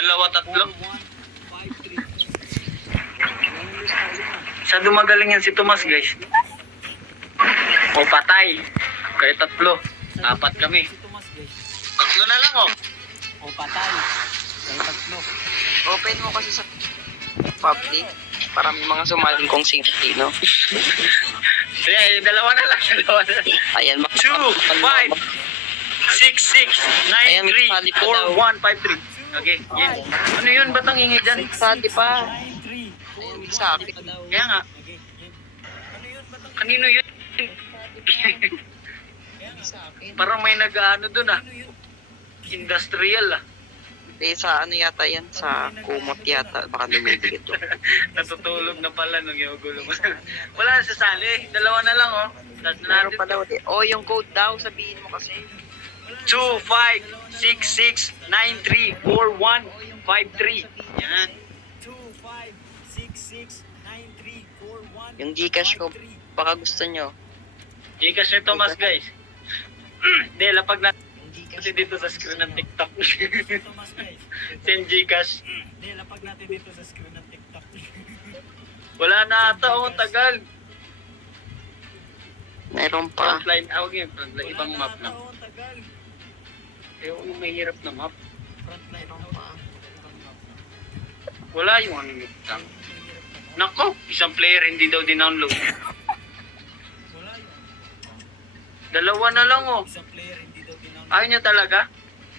Dalawa, tatlo. Sa dumagaling yan si Tomas, guys. O patay. Kaya tatlo. Apat kami. Tatlo na lang, oh. O patay. Kaya tatlo. Open mo kasi sa public para may mga sumaling kung sino. Ayan, dalawa na lang. Dalawa na lang. Ayan, 2, 5, 6, 6, 9, 3, 4, 1, 5, 3. Okay, yes. Ano yun? Ba't ang ingay dyan? Sali pa. Ayan, sa akin. Kaya nga. Kanino yun? Sa akin. Parang may nag-ano dun ah. Industrial ah. Hindi, sa ano yata yan? Sa kumot yata. Baka lumibigit to. Natutulog na pala nung yung gulo mo. Wala na sasali. Dalawa na lang oh. Tapos na Meron natin. pa daw. Oh, yung code daw. Sabihin mo kasi. 2, 5, 6, 6, 9, 3, 4, 1, 5, 3. Yan. 2, 5, 6, 6, 9, 3, 4, 1. Yung Gcash ko. Baka gusto nyo. Gcash ni Tomas guys. Hindi, lapag na kasi dito sa screen ng TikTok. Thomas guys. Send Gcash. Hindi, lapag natin dito sa screen ng TikTok. Wala na ata oh, tagal. Meron pa. Frontline, awag yun. Frontline, ibang map lang. Tagal. Yung mahirap na map. Frontline pa. Wala yung ano yun. Nako, isang player hindi daw dinownload. Wala yun. Dalawa na lang oh. Isang player hindi daw tinawag. Ayaw niya talaga?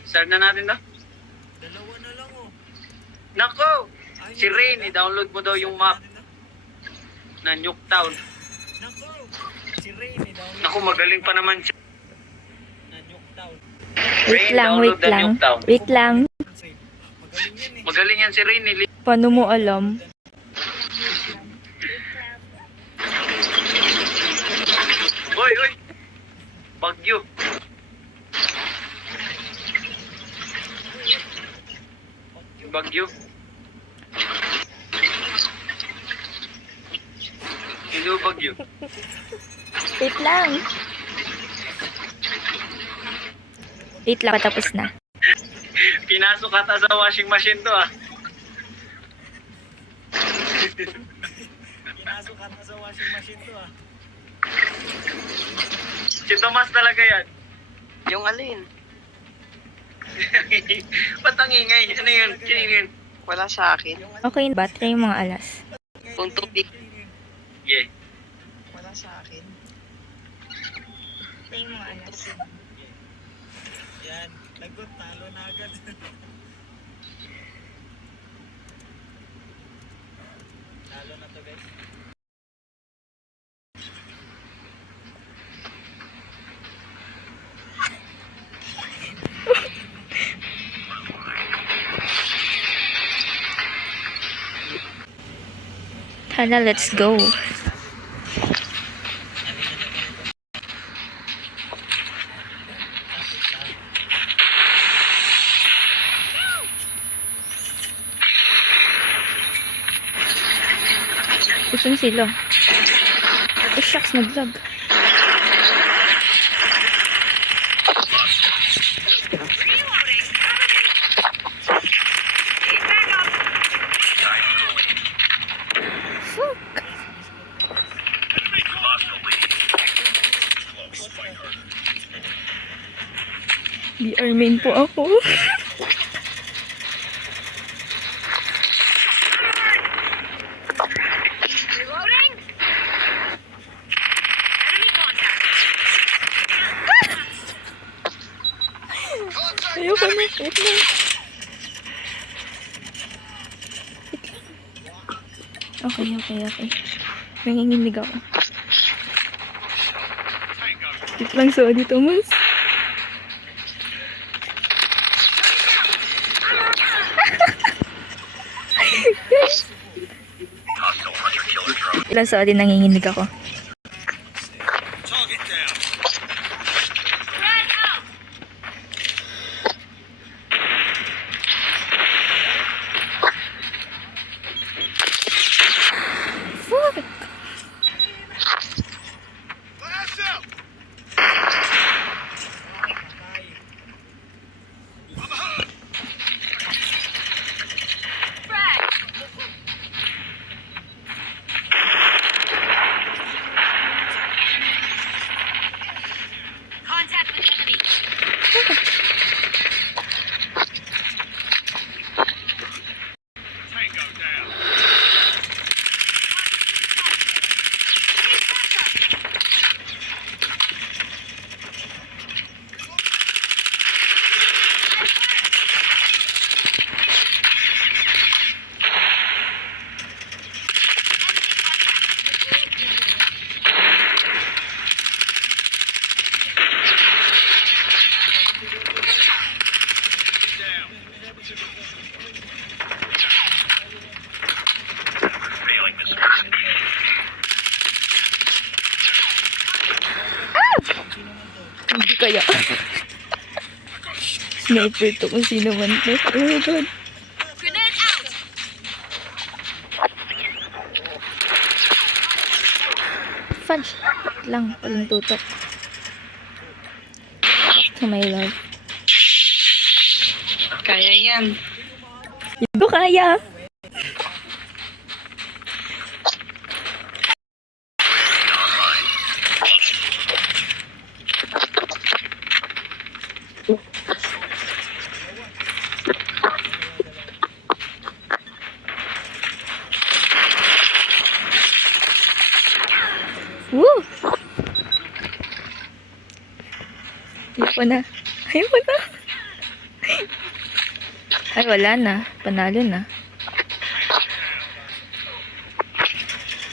Start na natin daw. Dalawa na lang oh. Nako! Si Rain, i-download mo daw yung map na Nuketown. Nako! Si Rain daw. Naku, magaling pa naman siya. Na Nuketown. Rain, download the Nuketown. Wait lang. Magaling yan eh. Magaling yan si Rain. Paano mo alam? Hoy, hoy! Bagyo. Bagyo. Hello, bagyo. Wait lang. Wait lang, tapos na. Pinasok ata sa washing machine to ah. Pinasok ka na sa washing machine to ah. Si Tomas talaga yan. Yung alin? Ba't ang ingay? Ano yun? Sino yun? Wala sa akin. Okay ba? Try yung mga alas. Kung tubig. Yeah. Wala sa akin. Try yung mga alas. Yan. Lagot, talo na agad. Talo na to guys. Tara, let's go. Gusto sila. Eh, shucks, nag-lag. Fuck. BR main po ako. Ayoko na. Wait lang. Wait lang. Okay. Nanginginig ako. Wait lang, so dito mas. Ilan so din nanginginig ako. Fuck! Hindi kaya. Sniper to kung sino man to. Oh my God. Fudge. Lang, walang tutok. To my love. Kaya yan. Hindi ko kaya. Woo! Ayoko na. Ayoko na. Ay, wala na. Panalo na.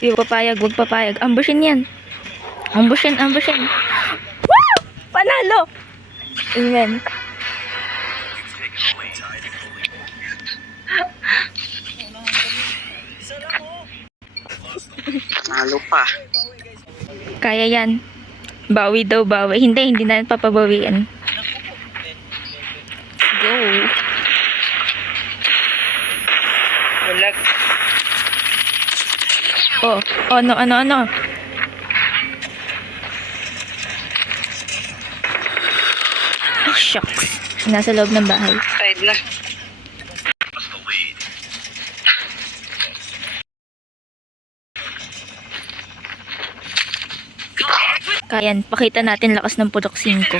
Huwag papayag, huwag papayag. Ambushin yan. Ambushin, ambushin. Woo! Panalo! Amen. Nalo pa. Kaya yan. Bawi daw, bawi. Hindi na papabawian. Go. Walag. Oh, ano. Ay, shucks. Nasa loob ng bahay. Side na. Kayan, pakita natin lakas ng putok 5.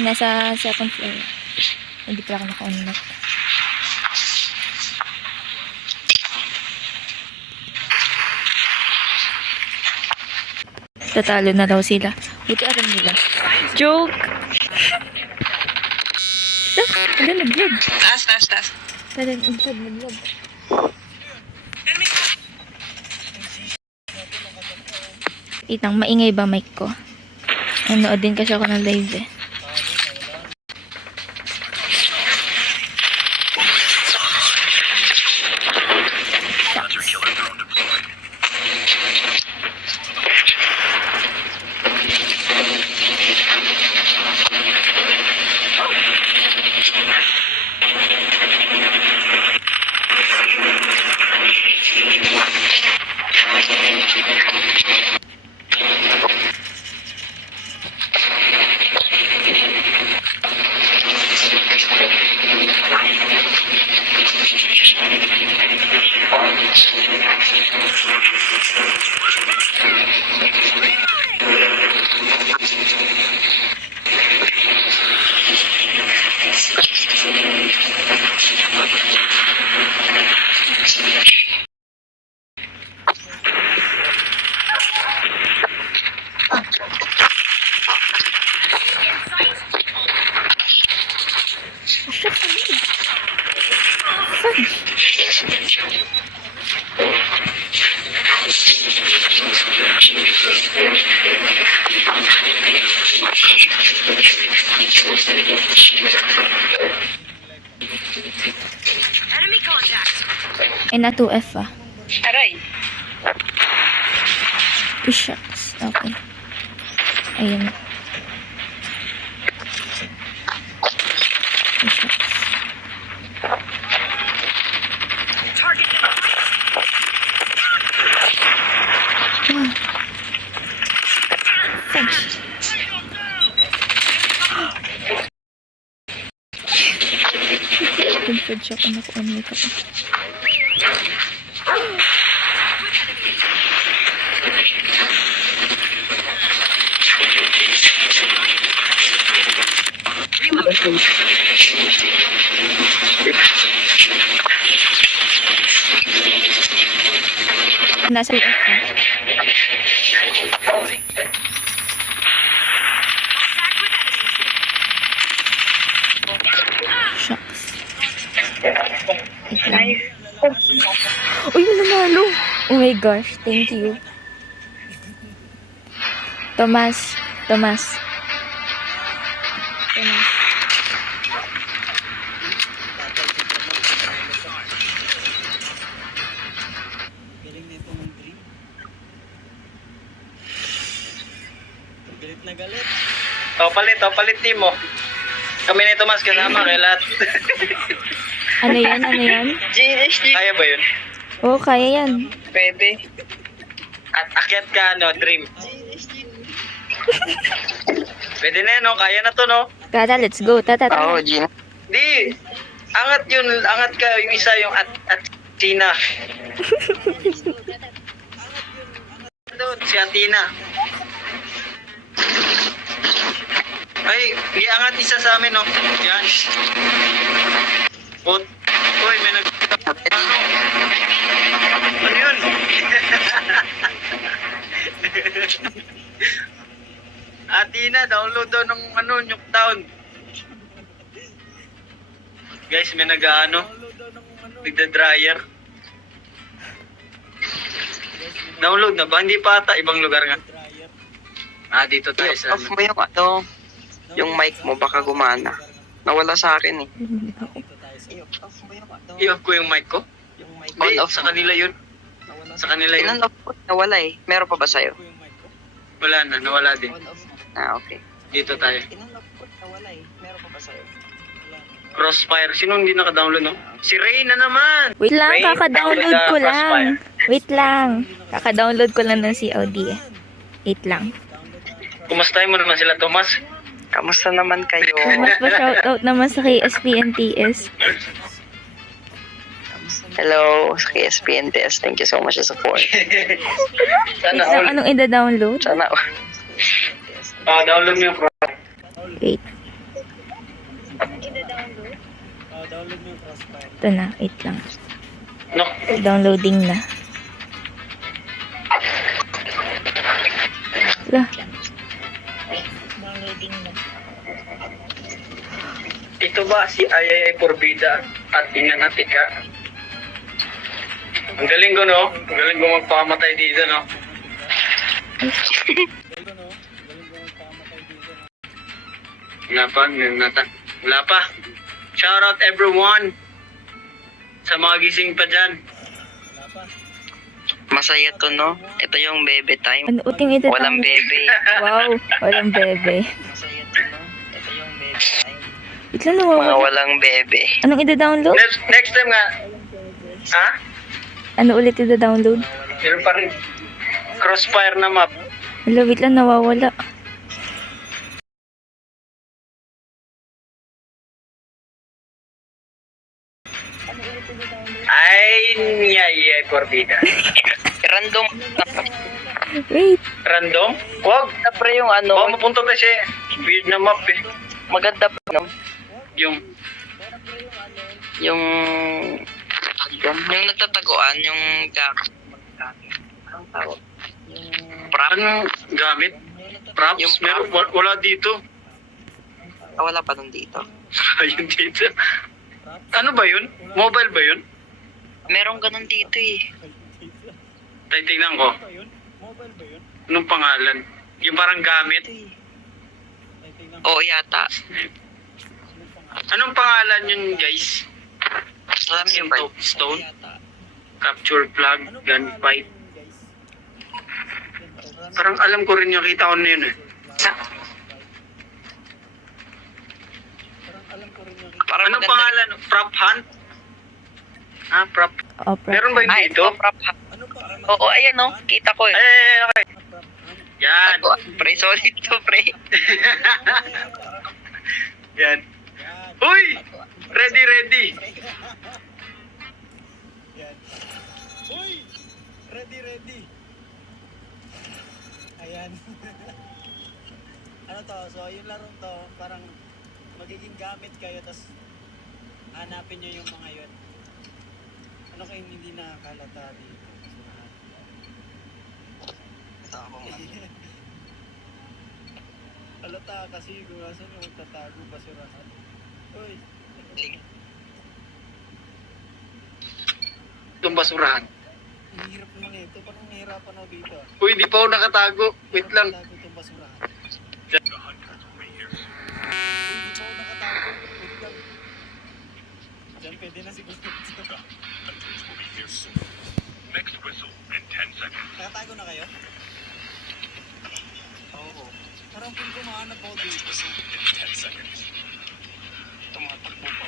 Nasa second floor. Hindi pa ako naka-unlock. Tatalo na daw sila. Buti alam nila. Joke! Wala, nag-lag. Taas. Wala, nag-lag. Itang, maingay ba mic ko? Nanood din kasi ako ng live eh. Ay, na 2F ah. Aray. Oh, shucks. Okay. Ayun. Oh, shucks. Ah. Fudge. Yung fudge ako, naku-unlock ako. Nasa UF na. Shucks. Wait lang. Uy, nanalo. Oh my gosh, thank you. Tomas. Tomas. Tomas. Galing nito ng dream. Galit na galit. Palit team mo. Kami ni Tomas kasama kay lahat. Ano yan? Ano yan? Kaya ba yun? Oo, kaya yan. Pwede. At akyat ka, no, Dream. Pwede na yan, no? Kaya na to, no? Tara, let's go. Tata. Oo, Gina. Di, angat yun. Angat ka. Yung isa, yung at Tina. Doon, si Atina. Ay, iangat isa sa amin, no? Yan. Uy, may nag... Ano yun? Atina, download daw ng Nuketown. Guys, may nag-ano? Nagda-dryer. Download na ba? Hindi pa ata. Ibang lugar nga. Dito tayo sa Off mo yung mic mo, baka gumana. Nawala sa akin eh. Off mo I-off ko yung mic ko? Hindi, On-off sa kanila yun. Sa kanila yun. Inan-off ko, nawala eh. Meron pa ba sa'yo? Wala na, nawala din. Okay. Dito tayo. Inan-off ko, nawala eh. Meron pa ba sa'yo? Crossfire. Sino hindi naka-download, no? Si Ray na naman! Wait lang, Ray, kaka-download download ko na lang. Wait lang. Kaka-download ko lang ng COD eh. Wait lang. Kumustahin mo naman sila, Tomas? Kamusta naman kayo? Mas pa shoutout naman sa KSPNTS. Hello, sa KSPNTS. Thank you so much sa support. Sana Wait lang, all. anong ida-download? Sana. Download mo yung Wait, Download mo yung Crossfire. ito na. Wait lang. No. Downloading na. Wala. Ito ba si Ayay Porbida at Inanatika? Ang galing ko, no? Ang galing ko magpamatay dito, no? Wala pa. Shout out everyone sa mga gising pa dyan. Masaya to, no? Ito yung bebe time. Ano uting ito? Walang bebe. Wow, walang bebe. Masaya to, no? Ito yung bebe time. Wait lang, Mga nawawala. walang bebe. Anong ida-download? Next time nga. Ha? Ano ulit ida-download? Meron pa rin. Crossfire na map. Wala, wait lang, nawawala. Ay, Ayay Porbida. Random. Wait. Random? Wag. Maganda pre yung ano. Baka mapunta kasi weird na map eh. Maganda pa, no? Yung Yung nagtataguan, yung anong tawag? Yung prop. anong gamit? Props? Yung Meron, wala dito. Wala pa nun dito. Ayun dito. Ano ba yun? Mobile ba yun? Merong ganun dito eh. Tingnan ko. Mobile ba yun? Anong pangalan? Yung parang gamit? Oo yata. Anong pangalan yun, guys? Alam niyo Yung ba? stone? Capture flag, gunfight. Parang alam ko rin yung kita ko na yun eh. Parang Anong maganda pangalan? Prop hunt? Prop. Opera. Meron ba yun Ay, dito? ito, prop. Oo, ayan no. Kita ko eh. Ay, okay. Yan. Ako, pre, solid to, pre. Yan. Uy! Ready, ready. Yan. Uy! Ready, ready. Ayan. Ano to? So, yung larong to, parang magiging gamit kayo, tapos hanapin nyo yung mga yun. Ano kayong hindi nakakalata dito? Ito ako nga. Halata kasi kung asan yung magtatago basurahan. Uy! tong basurahan. Ang hirap naman ito. Parang nahihirapan ako dito. Uy, di pa ako nakatago. Wait lang. Tago itong basurahan. Uy, di pa ako nakatago. Wait lang. Diyan, pwede na siguro. Nakatago na kayo? Oo. Parang kung kumahanap ako dito. Tumatakbo pa.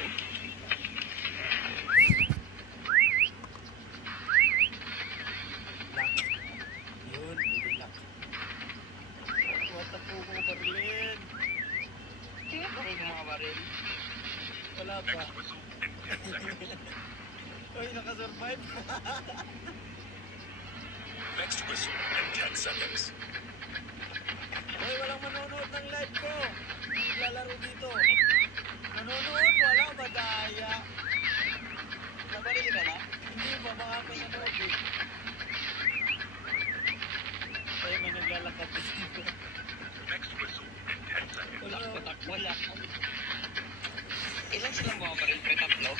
Lock. Yun, pwede lock. Wata po ko, Barlin. Ay, mga baril. Wala pa. Uy, nakasurvive. Uy, walang manonood ng live ko. Naglalaro dito. Manonood, wala, madaya. Nabarili ka na? Hindi ba, baka may nanood eh. Ay, may naglalakad dito. Wala. Takbo lang. Ilan silang mga baril? Pre, tatlo?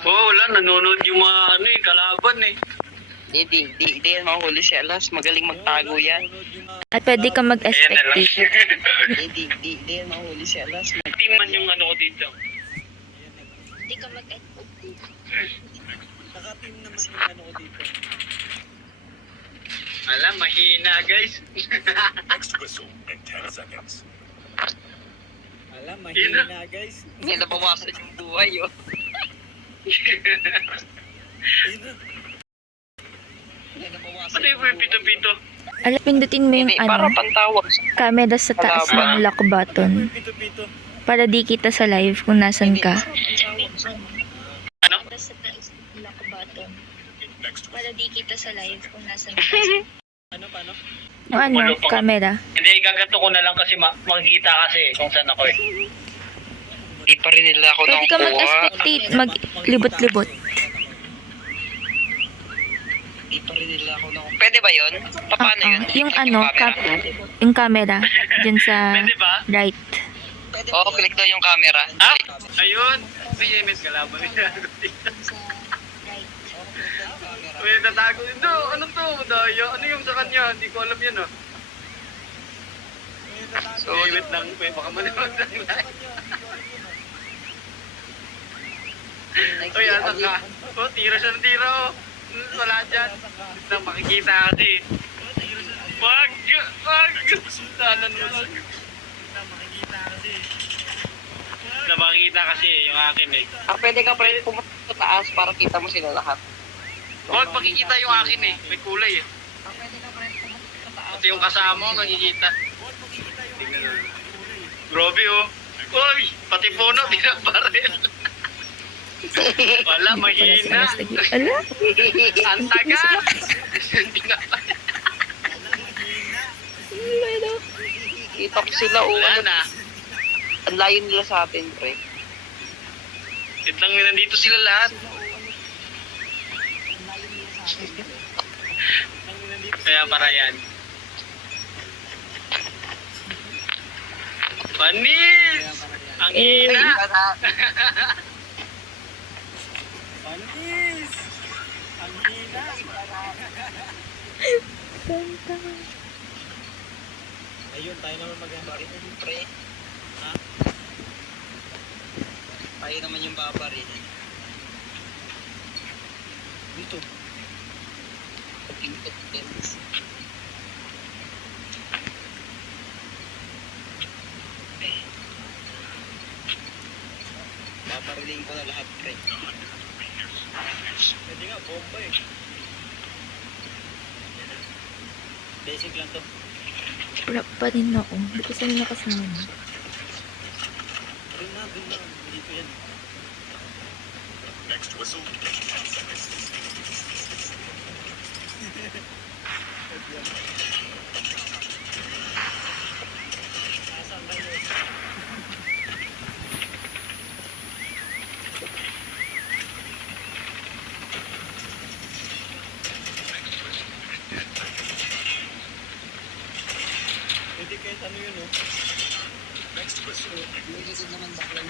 Oo, wala. Nanonood yung mga ano eh, kalaban eh. Di yan mahuli si Alas. Magaling magtago yan. Manonood yung At pwede ka Ayan na lang. mag-spectate. Di yan mahuli si Alas. Team man yung ano ko dito. Hindi ka mag-spectate. naka-team naman yung ano ko dito. Alam, mahina guys. Alam, mahina guys. Hindi nabawasan yung buhay, oh. Ayun. Hindi nabawasan Ano yung pito-pito? Alam, pindutin mo yung Hindi, parang ano, pantawag. camera sa taas ng lock button. Pito-pito. Para di kita sa live kung nasan ka. Ano? Sa taas ng lock button. Para di kita sa live kung nasan ka. Ano, paano? Yung ano, camera. Hindi, igaganto ko na lang kasi makikita kasi kung saan ako eh. Di pa rin nila ako Pwede ka nakuha. mag-spectate, maglibot-libot. Di pa rin nila ako nakuha. Pwede ba yun? Paano yun? Yung Click ano, camera? yung camera, dyan sa Pwede ba? right. Oo, click daw yung camera. Ah! Ayun! BMS kalaban niya. Uy, tatago. Ito, ano to? Daya. Ano yung sa kanya? Hindi ko alam yan ah. So, Wait lang. May baka manood lang. Uy, asan ka? Oh, tira siya ng tira oh. Wala dyan. Basta makikita kasi. Wag! Wag! Sanan mo lang. Basta makikita kasi. Na makikita kasi yung akin eh. pwede ka pre pumunta sa taas para kita mo sila lahat. Wag, makikita yung akin eh. May kulay eh. Pwede ka pre pumunta sa taas. Pati yung kasama ko makikita. Huwag makikita yung Tingnan mo. kulay. Grabe oh. Uy! Pati puno, binabaril. Wala, mahina. Ala? Ang tagal. Binabaril. Kita ko sila o Wala ano. na. Ang layo nila sa atin pre. Itang nandito sila lahat. Kaya para yan. Panis! Ang hina! Panis! Ang hina! Ayun, tayo naman mag-baril. Pre. Ha? Tayo naman yung babaril. Dito. Pagpintot pins. Babarilin ko na lahat pre. Pwede nga, bomba eh. Basic lang to. Wala pa rin ako. Hindi ko saan nakasama. Doon na. Dito yan. Nasaan ba yun? Pwede kahit ano yun, oh. May likod naman baklan.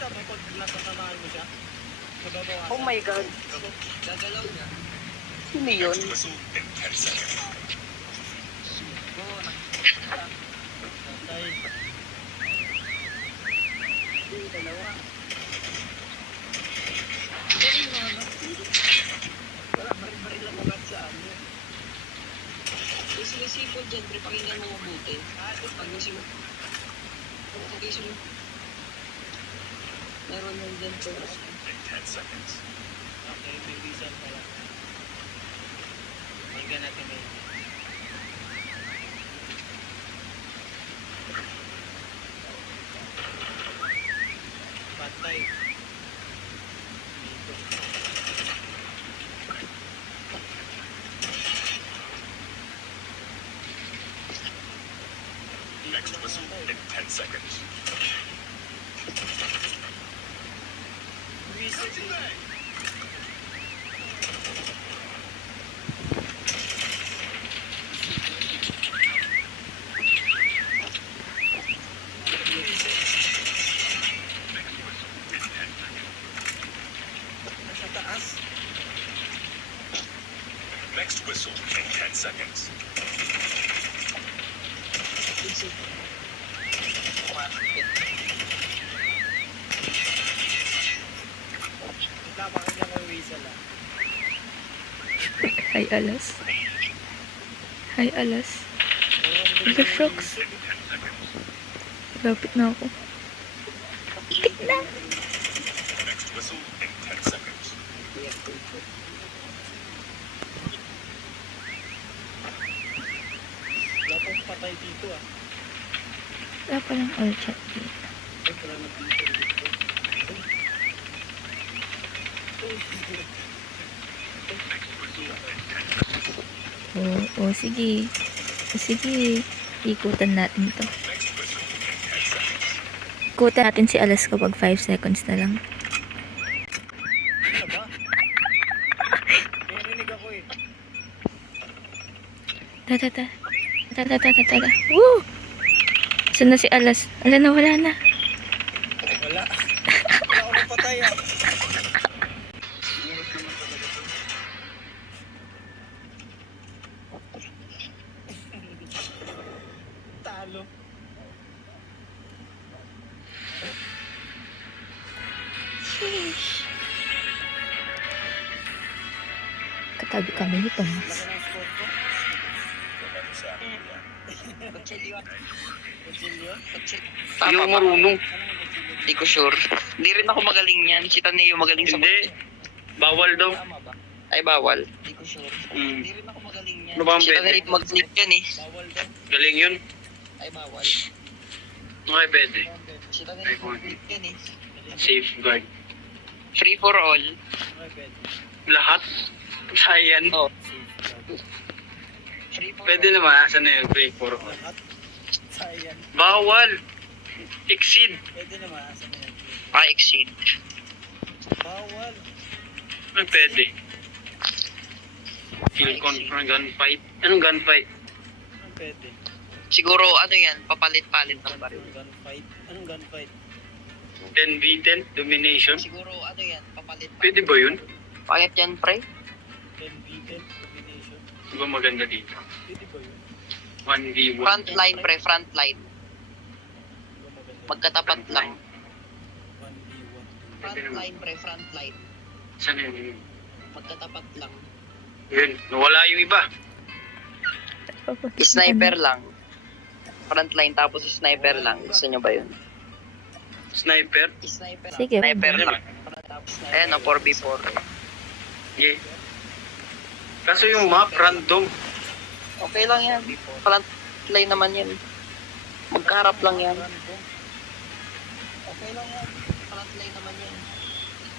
Kita mo pag nasasamahan mo siya? Nababawasan. Oh my God. Gagalaw niya. Sino yun? Tay. Yung dalawa. Wala, baril-baril lang ugat sa amin. Yung sinisipod dyan, pre, pakinggan mo mabuti. Pag nasimod. Okay, so, meron yan dyan, pre. Okay, may reason pala. Pakinggan natin may patay. Dito. Next whistle in 10 seconds. Nasa taas. Next whistle in 10 seconds. Ito, pakinggan ko yung whistle ah. Hi, Alas. Hi, Alas. The shocks. Lapit na ako. Ikit na. Next whistle in 10 seconds. Wala pong patay dito ah. Wala palang all chat dito. Ay, wala na dito. Oo, sige. Sige. Ikutan natin to. Ikutan natin si Alas kapag 5 seconds na lang. Ano ba? Narinig ako eh. Tata. Woo! Saan na si Alas? Wala na. Wala. Wala ako napatay ah. Talo. Sheesh. Katabi kami ni Tomas. Laki ng score ko. Kutsilyo. Kutsilyo? Tama Yung ba? marunong. Ano yung kutsilyo? Hindi ko sure. Hindi rin ako magaling yan. Si Taneo magaling sa... Hindi. Bawal daw. Tama ba? Ay, bawal. Hindi ko sure. Mm. Hindi rin ako magaling yan. Ano ba ang Si pwede? Taneo magaling yan eh. Bawal daw. Galing yun. Ay, bawal. Okay, pwede. Siya talaga Ay, yung complete yan eh. Safeguard. Free for all. Okay, pwede. Lahat. Sayan. Oh. Free for Pwede all. naman. Asan na yung free for all? Lahat. Sayang. Bawal. Exceed. Pwede naman. Asan na yan? Pa-exceed. Bawal. Ay, pwede. Kill confirm gunfight. Anong gunfight? Anong pwede? Siguro, ano yan, papalit-palit ng baril. Anong gunfight? Anong gunfight? 10v10 domination. Siguro, ano yan, papalit-palit. Pwede ba yun? Pangit yan, pre. 10v10 combination. Di ba maganda dito? Pwede ba yun? 1v1. Frontline, pre, frontline. Di ba maganda? Magkatapat lang. 1v1. Frontline, pre, frontline. Saan yun? Magkatapat lang. Yun. Nawala yung iba. Sniper lang. Frontline tapos sniper lang. Gusto nyo ba yun? Sniper. Sniper lang. Sige. Sniper Pwede lang. Tapos na. Ayan, 4v4. Yeah. Kaso yung map, random. Okay lang yan. Frontline naman yan. Magkaharap lang yan. Okay lang yan. Frontline naman yan.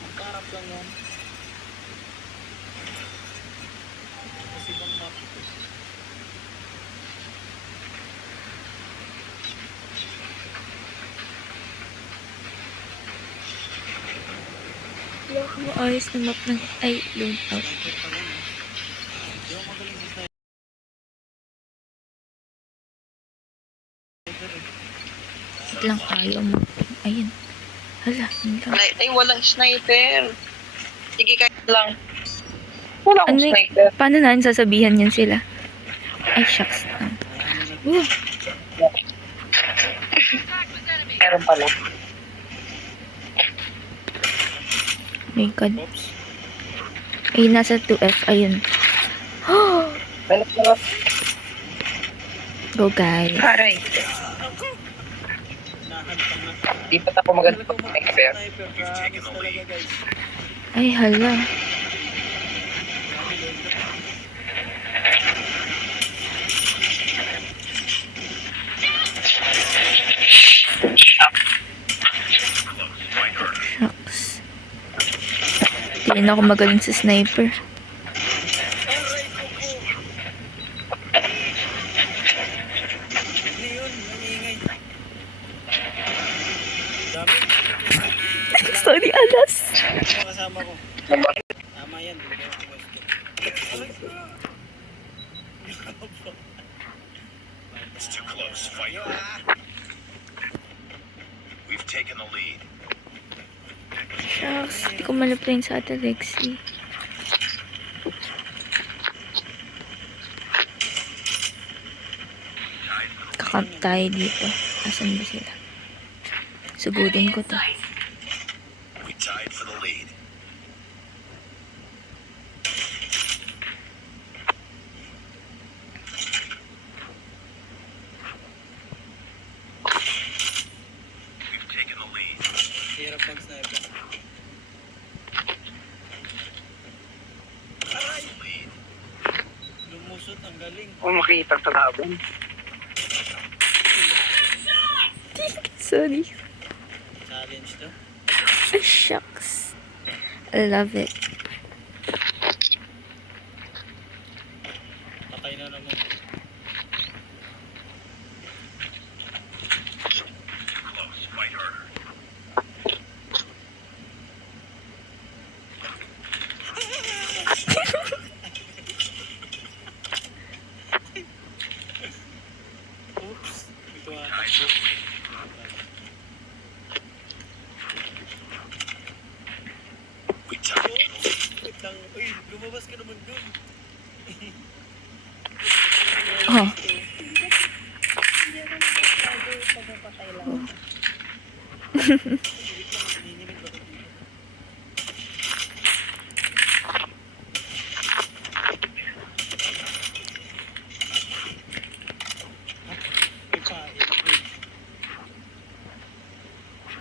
Magkaharap lang yan. Kasi bang map? Wala ka maayos na map ng... Ay, load out. Sniper pa lang eh. Di ako magaling sa sniper eh. Wait lang kayo mo. Ayun. Hala, yun lang. Ay, walang sniper. Sige, kaya lang. Wala akong Ano y- sniper. Paano natin sasabihan yun sila? Ay, shucks lang. Meron pala. My God. Oops. Ay, nasa 2F. Ayun. Meron pala. Go, guys. Aray. Nahantang na. Di pa ako maganda Talaga pag umakyat sniper. sa sniper. Promise talaga guys. Ay, hala. Shucks. Hindi na ako magaling sa sniper. Aray ko po. Ano yun? Nangingay. Dami. Sorry, alas. Mga kasama ko. Tama yan. Hindi ko pwesto. Aray ko. It's too close. Fight Yo, harder. We've taken the lead. Shucks. Hindi ko malapit sa ate Lexi. Kakamp tayo dito. Asan ba sila? Sugudin ko to. We tied for the lead. We've taken the lead. Hirap pag sniper. Aray! Lead. Lumusot ang galing. Kung makita sa laban. Sorry. Challenge to. Ay, shucks. I love it. Patay na naman. Close. Fight harder. Oops. Ito ah. Tied for the lead. We tied for the lead. Wait lang. Uy, lumabas ka naman dun. Oh. Wait lang, nanginginig ba ito dito? Ay pa, ilagay.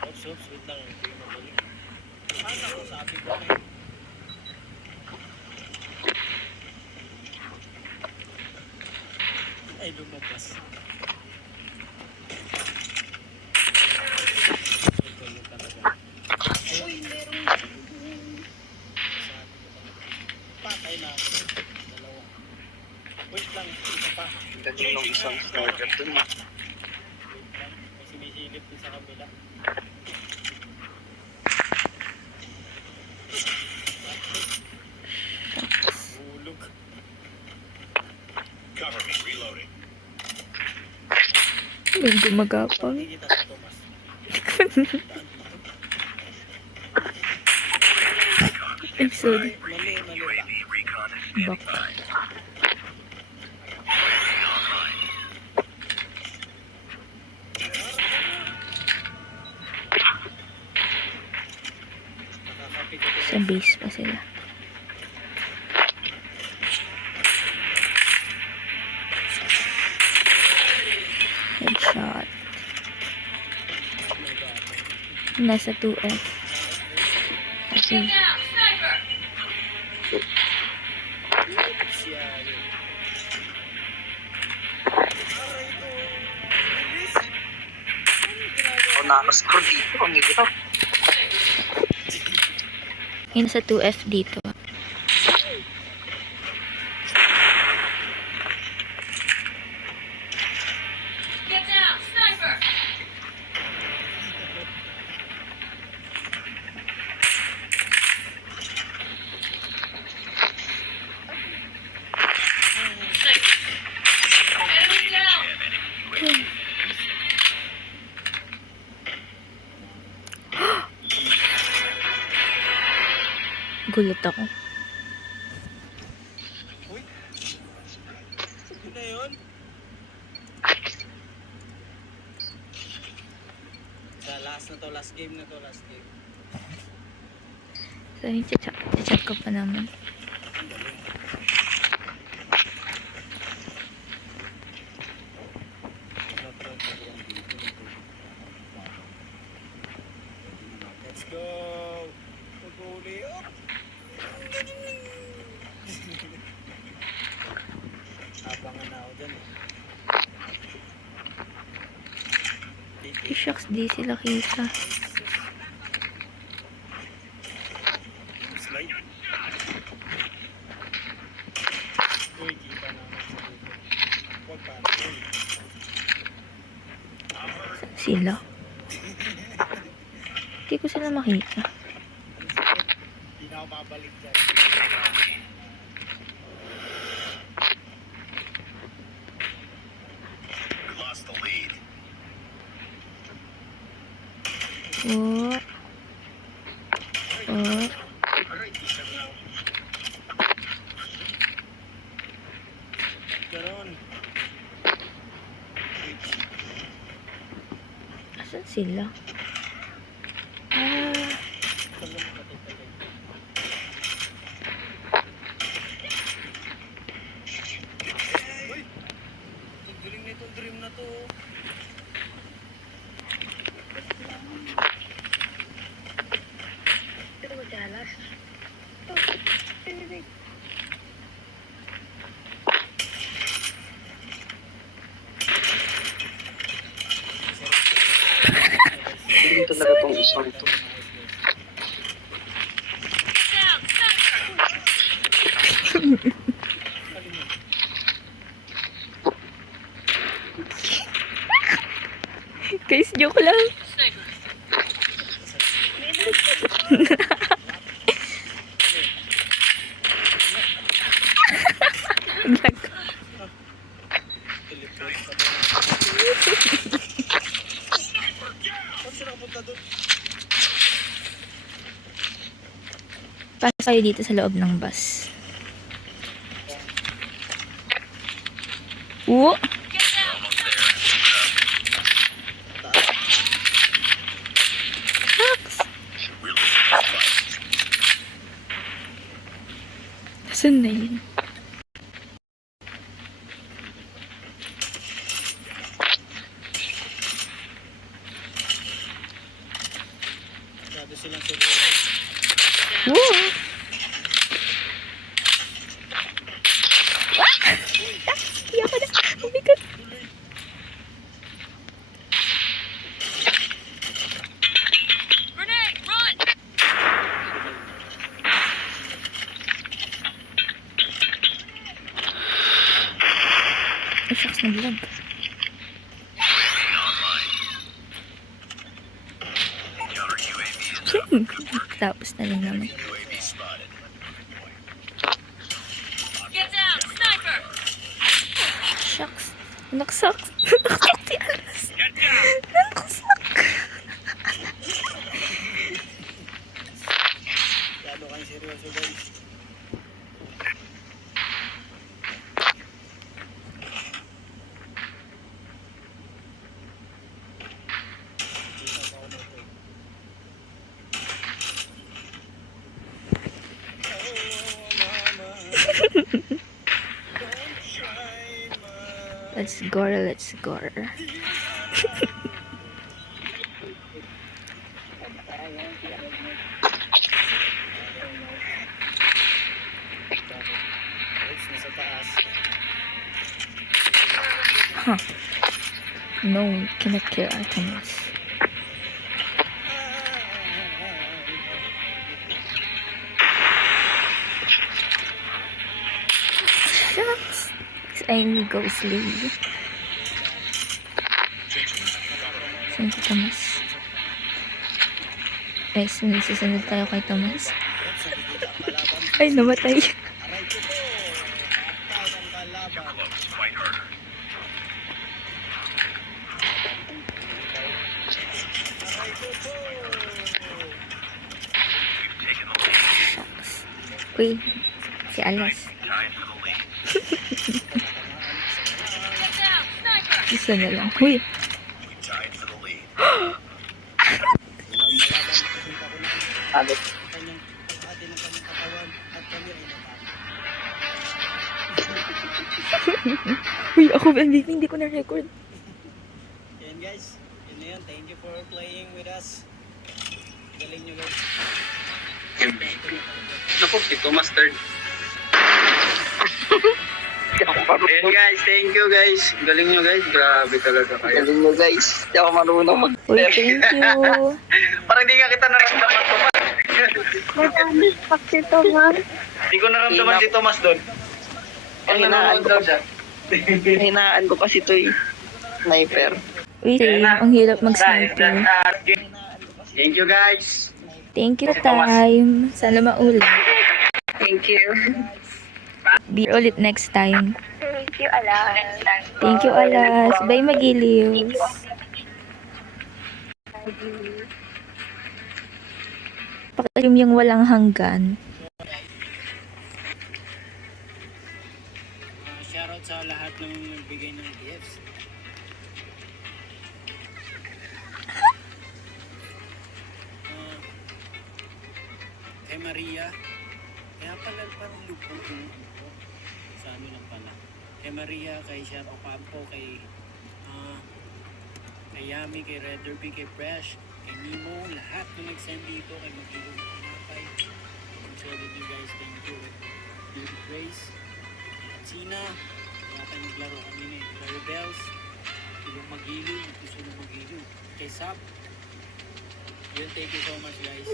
Oops, oops, wait lang. Hindi ko magaling. Ano ko, sabi ko eh. Ay, lumabas. Ito yun talaga. Uy, meron. Patay na ako. Dalawa. Wait lang, isa pa. Galing ng isang sniper dun. Wait lang, may sumisilip din sa kabila. Hulog. Cover me. Reloading. May gumagapang. Nakikita sa Tomas. Ay, sorry. Mali, mali ba? UAV recon is standing Bak. by. Nakakapit ko Sa base pa sila. Headshot. Nasa 2F. Okay. siya. O nakascore dito. Ang hirap. Yun sa 2F dito. Gulat ako. Uy! Yun na yun? Sa last game na to, last game. So, yung chat ko pa naman. Ang galing. Let's go! Pag-uli up! Abangan na ako dyan eh. Eh, shucks, di sila kita. Slide. Uy, kita na ako sa dito. Huwag pa. Uy. Saan sila? Hindi ko sila makita. Hindi na ako babalik dyan. We lost the lead. Oh. Oh. Alright, isa na ako. Ganon. Asan sila? Ah. Uy! Ang galing na itong dream na to. Hindi talaga tong isang to. Guys, joke lang. Saan sila kapunta doon? Pasok kayo dito sa loob ng bus. Oo. Shucks. We're losing this fight. Saan na yun? Masyado silang seryoso. Oo. Iyak ko na. Oh my God. Tuloy. Ay, shucks, nag-lag. Counter UAV is Tapos na rin naman. UAV spotted. Shucks. Naksak. Naksak si Alas. Naksak. Masyado kayong seryoso guys. Kita pa ako na ito. Oh, mama. Don't try, ma. Let's go, let's go. Oops, nasa taas. Huh. No, cannot kill Artemis. Shucks. I need go sleep. Saan si Thomas? Guys, susunod tayo kay Thomas. Oops, nakikita ang kalaban. Ay, namatay. Aray ko po. Tayo ang kalaban. Close. Fight harder. Aray ko po. We've taken the lead. Shucks. Uy, si Alas. Tied for the lead. Isa na lang. Uy, We tied for the lead. Ano? Kanyang pag-ate ng kanyang katawan at kami ay natalo. uy, ako hindi ko na-record. Yan guys, yun na yun. Thank you for playing with us. Galing nyo guys. Naku, si Thomas third. Ayun guys, thank you guys. Galing nyo guys, grabe talaga kayo. Galing nyo guys, hindi ako marunong mag... Uy, thank you. Parang di nga kita naramdaman, Thomas. Hindi ko naramdaman si Thomas doon. Ang nanonood daw siya. Hinaan ko kasi ito eh. Sniper. Uy, ang hirap mag-sniper. Thank you guys. Thank you, time. Sana maulit. Thank you. Be ulit next time. Thank you, Alas. Thank you, Alas. Bye, Magiliws. Pakialam yung walang hanggan. Shoutout sa lahat ng nagbigay ng gifts. Kay Maria. Kaya pala parang lupo yung ito. Sa ano lang pala. Kay Maria, kay Chef Ocampo, kay Yami, kay Red Derby, kay Fresh, kay Nemo, lahat na nag-send dito, kay Magilong Pinapay. I'm sure that you guys thank you. Beauty Grace, at Sina, kaya tayo naglaro kami ni Clary Bells, Ilong Magilong, Isulong Magilong, kay Sab. Yun, thank you so much guys.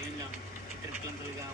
Yun lang, trip lang talaga ako.